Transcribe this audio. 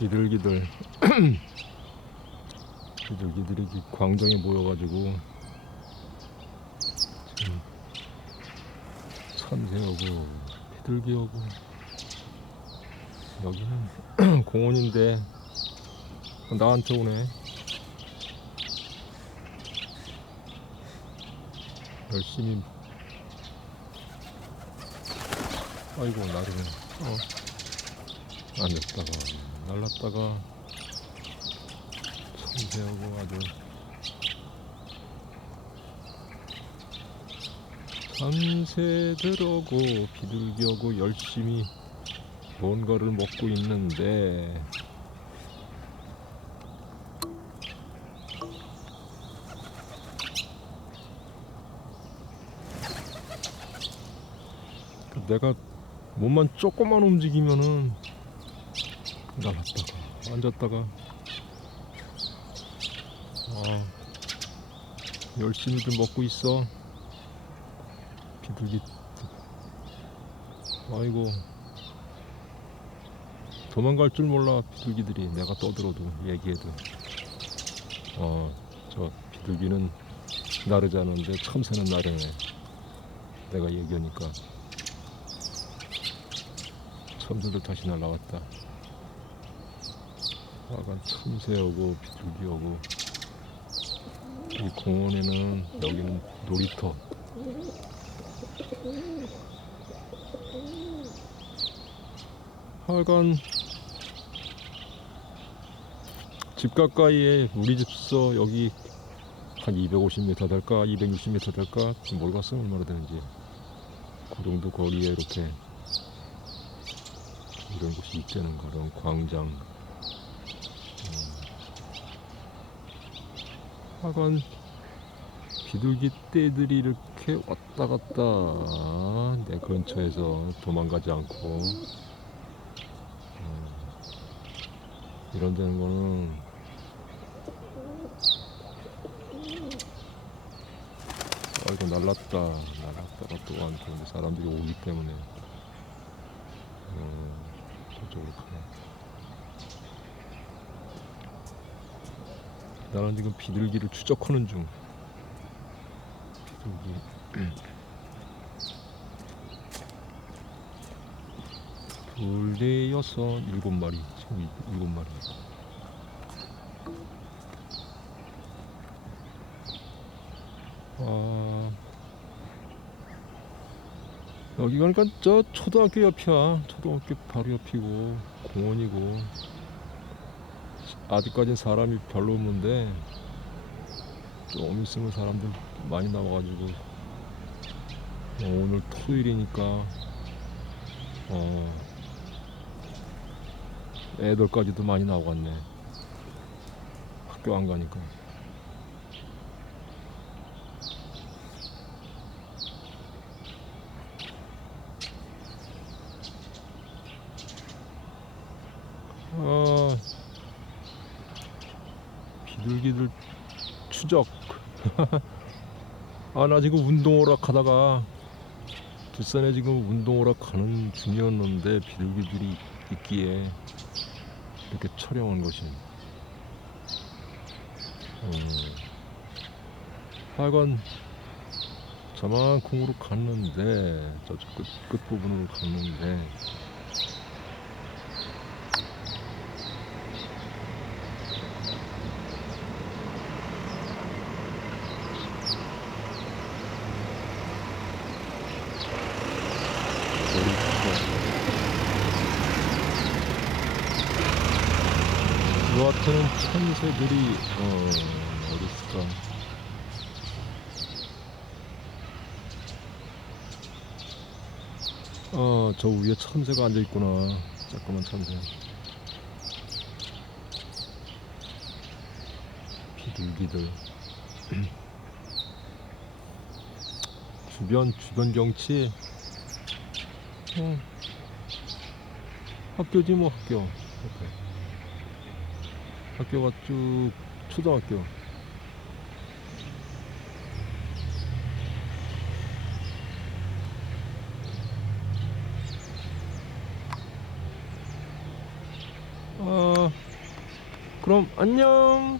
비둘기들. 비둘기들이 이 광장에 모여가지고 참새하고 비둘기하고 여기는 공원인데 나한테 오네. 열심히 아이고 나르네 어. 앉았다가 날랐다가 참새하고 아주. 참새들하고 비둘기하고 열심히 뭔가를 먹고 있는데. 그 내가 몸만 조금만 움직이면은 날랐다가 앉았다가. 아 열심히들 먹고 있어. 비둘기. 아이고. 도망갈 줄 몰라 비둘기들이. 내가 떠들어도 얘기해도. 어저 비둘기는 나르지 않은데 참새는 나르네. 내가 얘기하니까. 참새들 다시 날라왔다 아간 참새하고 비둘기하고 이 공원에는 여기는 놀이터. 하여간 집 가까이에 우리 집서 여기 한 250m 될까 260m 될까 모르겠어 얼마나 되는지. 그 정도 거리에 이렇게 이런 곳이 있다는 거 이런 광장 어. 하여간 비둘기 떼들이 이렇게 왔다 갔다 내 근처에서 도망가지 않고. 어, 이런 데는 거는 아이고 날랐다. 날랐다가 또 이제 사람들이 오기 때문에. 어, 저쪽으로 가네 나는 지금 비둘기를 추적하는 중. 비둘기. 둘, 넷, 여섯, 일곱 마리. 지금 일- 일곱 마리. 아 여기 가니까 저 초등학교 옆이야. 초등학교 바로 옆이고 공원이고 아직까진 사람이 별로 없는데 좀 있으면 사람들 많이 나와가지고. 어, 오늘 토요일이니까 어 애들까지도 많이 나오겠네. 학교 안 가니까 아 비둘기들 추적. 아 나 지금 운동오라 하다가 뒷산에 지금 운동오라 가는 중이었는데 비둘기들이 있기에 이렇게 촬영한 것이. 어, 하여간 저만큼으로 갔는데 저쪽 끝, 끝부분으로 갔는데 요 앞에는 참새들이 어 어디 있을까? 어 저 위에 참새가 앉아 있구나. 잠깐만 참새. 비둘기들. 주변 주변 경치. 어. 학교지 뭐 학교. 이렇게. 학교가 쭉 초등학교 어, 그럼 안녕.